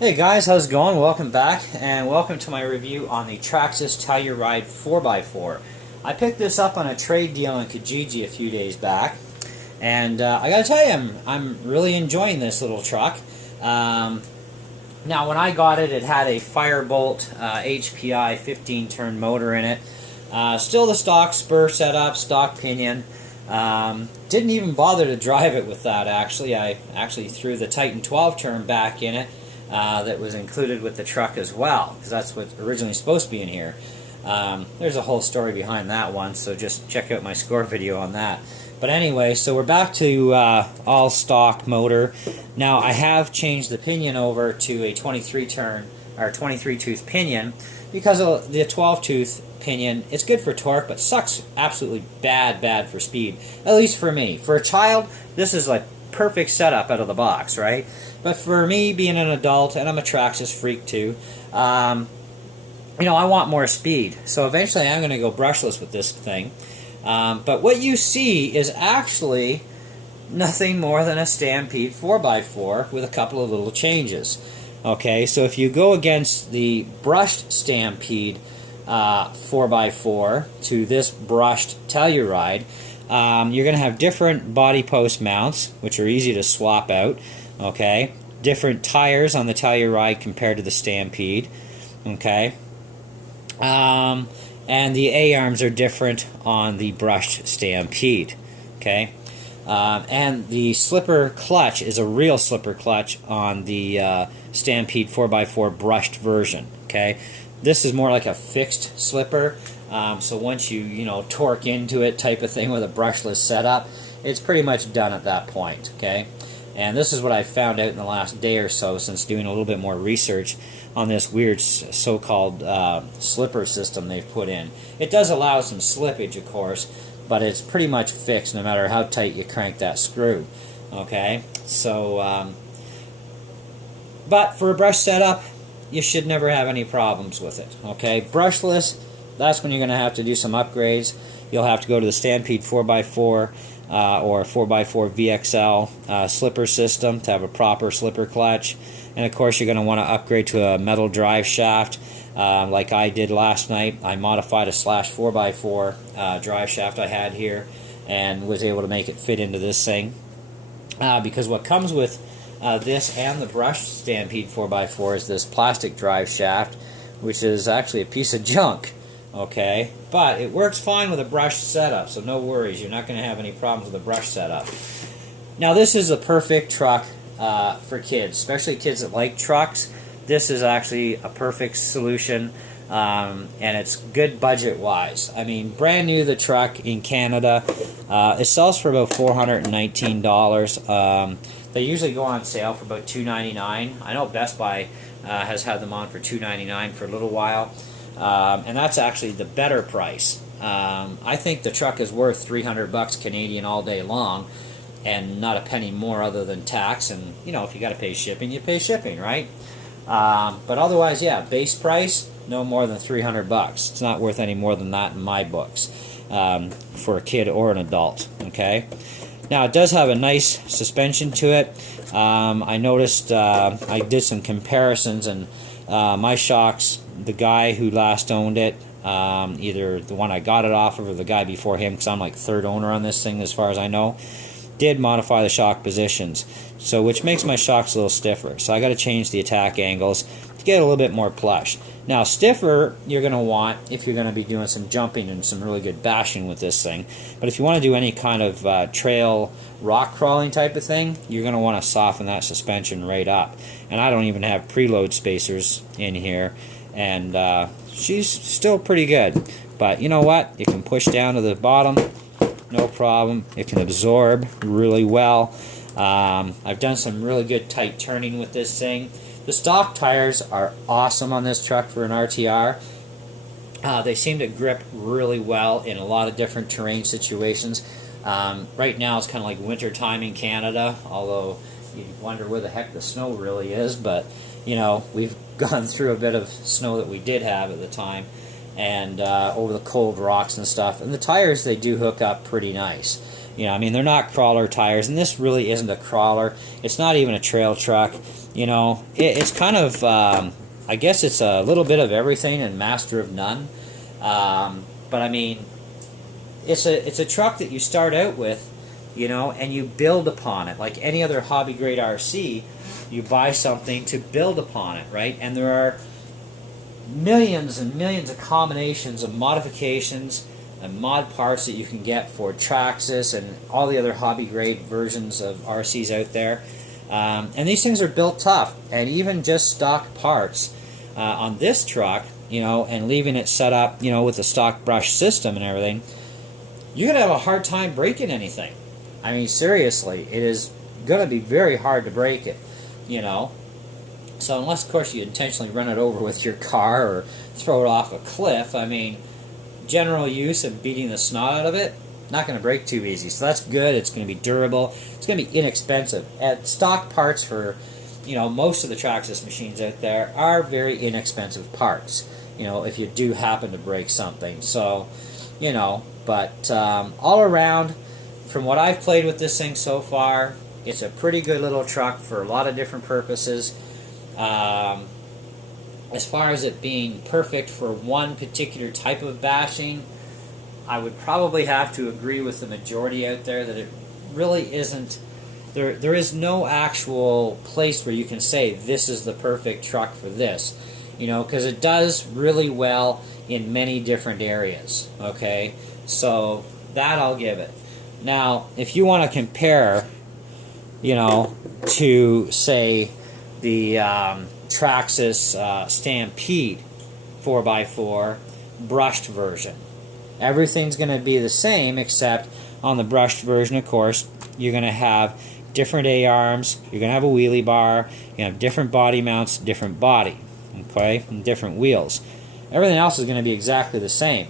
Hey guys, how's it going? Welcome back, and welcome to my review on the Traxxas Telluride 4x4. I picked this up on a trade deal in Kijiji a few days back, and I gotta tell you, I'm really enjoying this little truck. Now, when I got it, it had a Firebolt HPI 15-turn motor in it. Still the stock spur setup, stock pinion. Didn't even bother to drive it with that, actually. I actually threw the Titan 12-turn back in it. That was included with the truck as well, because that's what's originally supposed to be in here. There's a whole story behind that one, so just check out my score video on that. But anyway, so we're back to all stock motor. Now I have changed the pinion over to a 23-turn or 23-tooth pinion because of the 12-tooth pinion. It's good for torque, but sucks absolutely bad for speed. At least for me. For a child, this is like perfect setup out of the box, right? But for me, being an adult, and I'm a Traxxas freak too, I want more speed. So eventually I'm going to go brushless with this thing. But what you see is actually nothing more than a Stampede 4x4 with a couple of little changes. Okay, so if you go against the brushed Stampede 4x4 to this brushed Telluride, you're going to have different body post mounts, which are easy to swap out. Okay, different tires on the Telluride compared to the Stampede. Okay, and the A-arms are different on the brushed Stampede. Okay, and the slipper clutch is a real slipper clutch on the Stampede 4x4 brushed version. Okay, this is more like a fixed slipper. So once you torque into it type of thing with a brushless setup, it's pretty much done at that point. Okay. And this is what I found out in the last day or so since doing a little bit more research on this weird so-called slipper system they've put in. It does allow some slippage, of course, but it's pretty much fixed no matter how tight you crank that screw. Okay, so, but for a brush setup, you should never have any problems with it. Okay, brushless, that's when you're going to have to do some upgrades. You'll have to go to the Stampede 4x4. Or 4x4 VXL slipper system to have a proper slipper clutch. And of course you're going to want to upgrade to a metal drive shaft like I did last night. I modified a slash 4x4 drive shaft I had here and was able to make it fit into this thing. Because what comes with this and the brushed Stampede 4x4 is this plastic drive shaft, which is actually a piece of junk. Okay, but it works fine with a brushed setup, so no worries. You're not going to have any problems with a brush setup. Now, this is a perfect truck for kids, especially kids that like trucks. This is actually a perfect solution, and it's good budget-wise. I mean, brand new, the truck in Canada. It sells for about $419. They usually go on sale for about $299. I know Best Buy has had them on for $299 for a little while. And that's actually the better price. I think the truck is worth $300 Canadian all day long, and not a penny more other than tax. And if you got to pay shipping, you pay shipping, right? But otherwise, yeah, base price no more than $300. It's not worth any more than that in my books for a kid or an adult. Okay. Now it does have a nice suspension to it. I noticed I did some comparisons, and my shocks, the guy who last owned it, either the one I got it off of or the guy before him, because I'm like third owner on this thing as far as I know, did modify the shock positions, so which makes my shocks a little stiffer. So I got to change the attack angles to get a little bit more plush. Now stiffer you're going to want if you're going to be doing some jumping and some really good bashing with this thing. But if you want to do any kind of trail rock crawling type of thing, you're going to want to soften that suspension right up. And I don't even have preload spacers in here, and she's still pretty good. But you know what? You can push down to the bottom, no problem. It can absorb really well. I've done some really good tight turning with this thing. The stock tires are awesome on this truck for an RTR. They seem to grip really well in a lot of different terrain situations. Right now it's kind of like winter time in Canada, although you wonder where the heck the snow really is, but we've gone through a bit of snow that we did have at the time, and over the cold rocks and stuff. And the tires, they do hook up pretty nice. You know, I mean, they're not crawler tires, and this really isn't a crawler. It's not even a trail truck. You know, it's kind of, I guess it's a little bit of everything and master of none. But I mean, it's a truck that you start out with, you know, and you build upon it. Like any other hobby grade RC, you buy something to build upon it, right? And there are millions and millions of combinations of modifications and mod parts that you can get for Traxxas and all the other hobby grade versions of RCs out there. And these things are built tough, and even just stock parts on this truck, you know, and leaving it set up, you know, with the stock brush system and everything, you're gonna have a hard time breaking anything. I mean, seriously, it is gonna be very hard to break it, you know. So unless, of course, you intentionally run it over with your car or throw it off a cliff, I mean, general use of beating the snot out of it, not going to break too easy. So that's good. It's going to be durable. It's going to be inexpensive. And stock parts for, you know, most of the Traxxas machines out there are very inexpensive parts, you know, if you do happen to break something. So, you know, but all around, from what I've played with this thing so far, it's a pretty good little truck for a lot of different purposes. As far as it being perfect for one particular type of bashing, I would probably have to agree with the majority out there that it really isn't. There is no actual place where you can say this is the perfect truck for this, you know, because it does really well in many different areas. Okay, so that I'll give it. Now, if you want to compare, you know, to say the Traxxas Stampede 4x4 brushed version, everything's going to be the same, except on the brushed version, of course, you're going to have different A-arms, you're going to have a wheelie bar, you have different body mounts, different body, okay, and different wheels. Everything else is going to be exactly the same.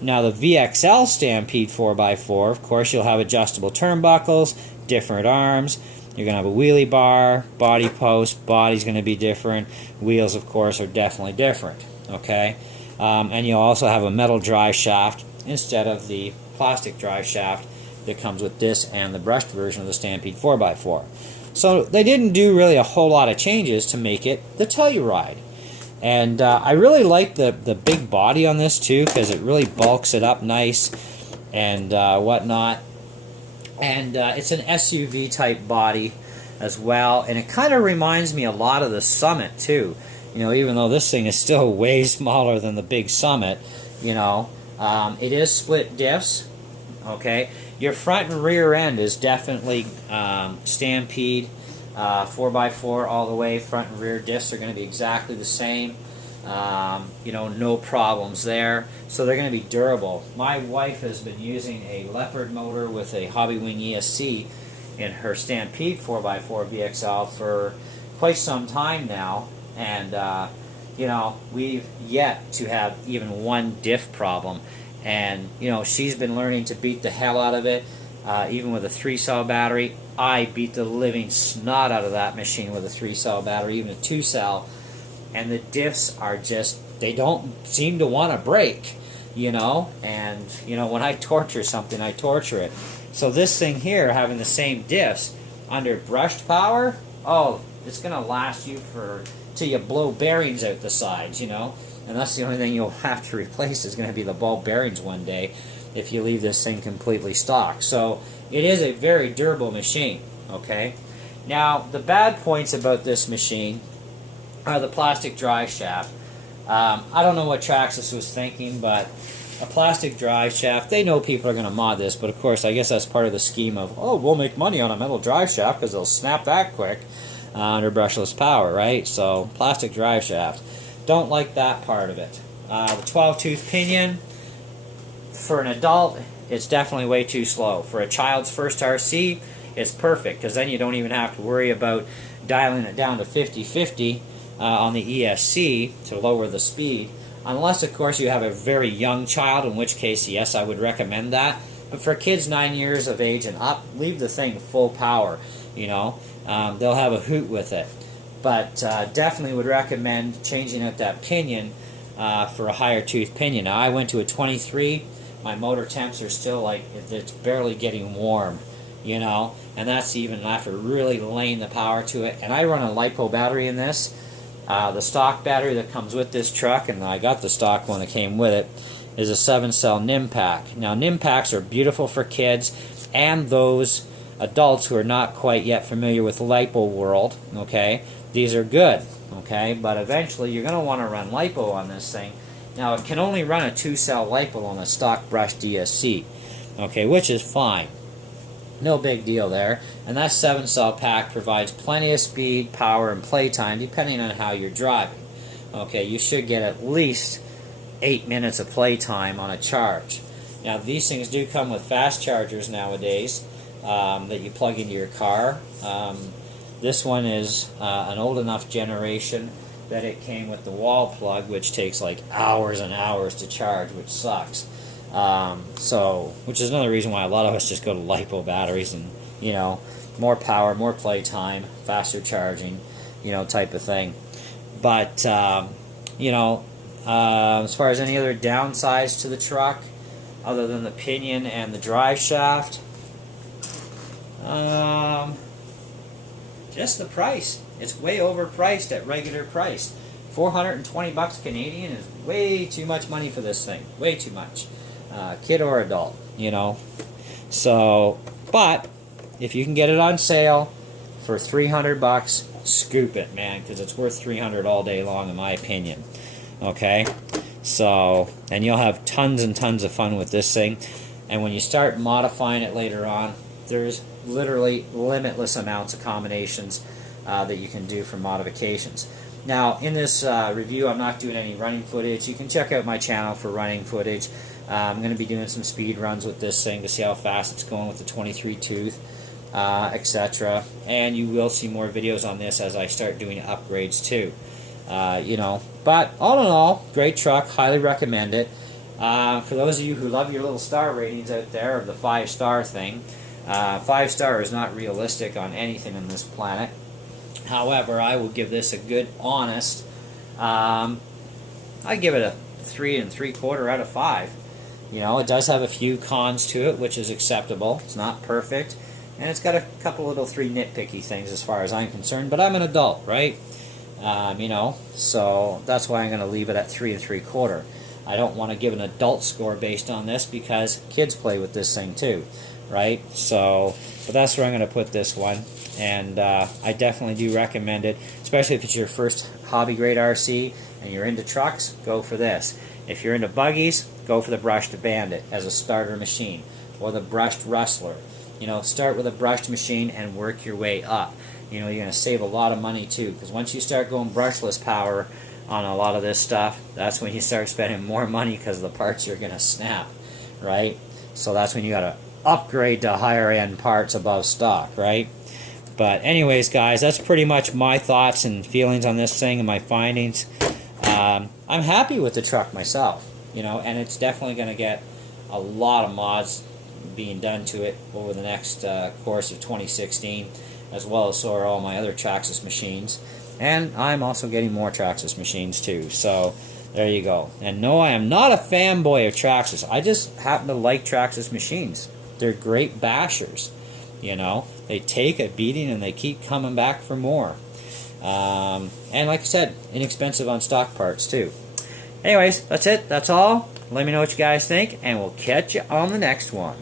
Now the VXL Stampede 4x4, of course, you'll have adjustable turnbuckles, different arms, you're going to have a wheelie bar, body post, body's going to be different, wheels, of course, are definitely different, okay? And you'll also have a metal drive shaft instead of the plastic drive shaft that comes with this and the brushed version of the Stampede 4x4. So they didn't do really a whole lot of changes to make it the Telluride. And I really like the big body on this too, because it really bulks it up nice and whatnot. And it's an SUV type body as well, and it kind of reminds me a lot of the Summit too. You know, even though this thing is still way smaller than the big Summit, you know, it is split diffs. Okay, your front and rear end is definitely Stampede 4x4 all the way. Front and rear diffs are going to be exactly the same. You know, no problems there. So they're going to be durable. My wife has been using a Leopard motor with a Hobbywing ESC in her Stampede 4x4 VXL for quite some time now, and you know, we've yet to have even one diff problem. And you know, she's been learning to beat the hell out of it, even with a 3-cell battery. I beat the living snot out of that machine with a 3-cell battery, even a 2-cell, and the diffs are just, they don't seem to want to break, you know. And you know, when I torture something, I torture it. So this thing here, having the same diffs under brushed power, oh, it's gonna last you for till you blow bearings out the sides, you know. And that's the only thing you'll have to replace is going to be the ball bearings one day if you leave this thing completely stock. So it is a very durable machine, okay? Now, the bad points about this machine are the plastic drive shaft. I don't know what Traxxas was thinking, but a plastic drive shaft, they know people are going to mod this, but of course, I guess that's part of the scheme of, oh, we'll make money on a metal drive shaft because they'll snap that quick under brushless power, right? So, plastic drive shaft. Don't like that part of it. The 12-tooth pinion, for an adult, it's definitely way too slow. For a child's first RC, it's perfect, because then you don't even have to worry about dialing it down to 50-50 on the ESC to lower the speed. Unless, of course, you have a very young child, in which case, yes, I would recommend that. But for kids 9 years of age and up, leave the thing full power, you know. They'll have a hoot with it. But definitely would recommend changing out that pinion for a higher tooth pinion. Now, I went to a 23 my motor temps are still like, it's barely getting warm, you know, and that's even after really laying the power to it. And I run a Lipo battery in this. The stock battery that comes with this truck, and I got the stock one that came with it, is a 7-cell NIM pack. Now, NIM packs are beautiful for kids and those adults who are not quite yet familiar with Lipo world, okay? These are good, okay? But eventually you're going to want to run Lipo on this thing. Now, it can only run a 2-cell Lipo on a stock brushed DSC, okay, which is fine. No big deal there. And that 7-cell pack provides plenty of speed, power, and playtime depending on how you're driving. Okay, you should get at least 8 minutes of playtime on a charge. Now, these things do come with fast chargers nowadays that you plug into your car. This one is an old enough generation that it came with the wall plug, which takes like hours and hours to charge, which sucks. Which is another reason why a lot of us just go to Lipo batteries and, you know, more power, more playtime, faster charging, you know, type of thing. But, you know, as far as any other downsides to the truck, other than the pinion and the drive shaft, just the price. It's way overpriced at regular price. $420 Canadian is way too much money for this thing. Way too much. Kid or adult, you know. So, but if you can get it on sale for $300, scoop it, man, because it's worth $300 all day long, in my opinion. Okay, so, and you'll have tons and tons of fun with this thing. And when you start modifying it later on, there's literally limitless amounts of combinations that you can do for modifications. Now, in this review, I'm not doing any running footage. You can check out my channel for running footage. I'm going to be doing some speed runs with this thing to see how fast it's going with the 23 tooth, etc. And you will see more videos on this as I start doing upgrades too. You know, but all in all, great truck. Highly recommend it. For those of you who love your little star ratings out there of the 5-star thing, 5-star is not realistic on anything on this planet. However, I will give this a good, honest, I give it a 3 3/4 out of 5. You know, it does have a few cons to it, which is acceptable. It's not perfect, and it's got a couple little 3 nitpicky things as far as I'm concerned, but I'm an adult, right? You know, so that's why I'm going to leave it at 3 3/4. I don't want to give an adult score based on this because kids play with this thing too, right? So, but that's where I'm going to put this one. And I definitely do recommend it, especially if it's your first hobby grade RC and you're into trucks, go for this. If you're into buggies, go for the brushed Bandit as a starter machine, or the brushed Rustler. You know, start with a brushed machine and work your way up. You know, you're going to save a lot of money too, because once you start going brushless power on a lot of this stuff, that's when you start spending more money because the parts are going to snap, right? So that's when you got to upgrade to higher end parts above stock, right? But anyways, guys, that's pretty much my thoughts and feelings on this thing and my findings. I'm happy with the truck myself, you know, and it's definitely going to get a lot of mods being done to it over the next course of 2016, as well as so are all my other Traxxas machines. And I'm also getting more Traxxas machines too, so there you go. And no, I am not a fanboy of Traxxas. I just happen to like Traxxas machines. They're great bashers, you know. They take a beating and they keep coming back for more. And like I said, inexpensive on stock parts too. Anyways, that's it. That's all. Let me know what you guys think, and we'll catch you on the next one.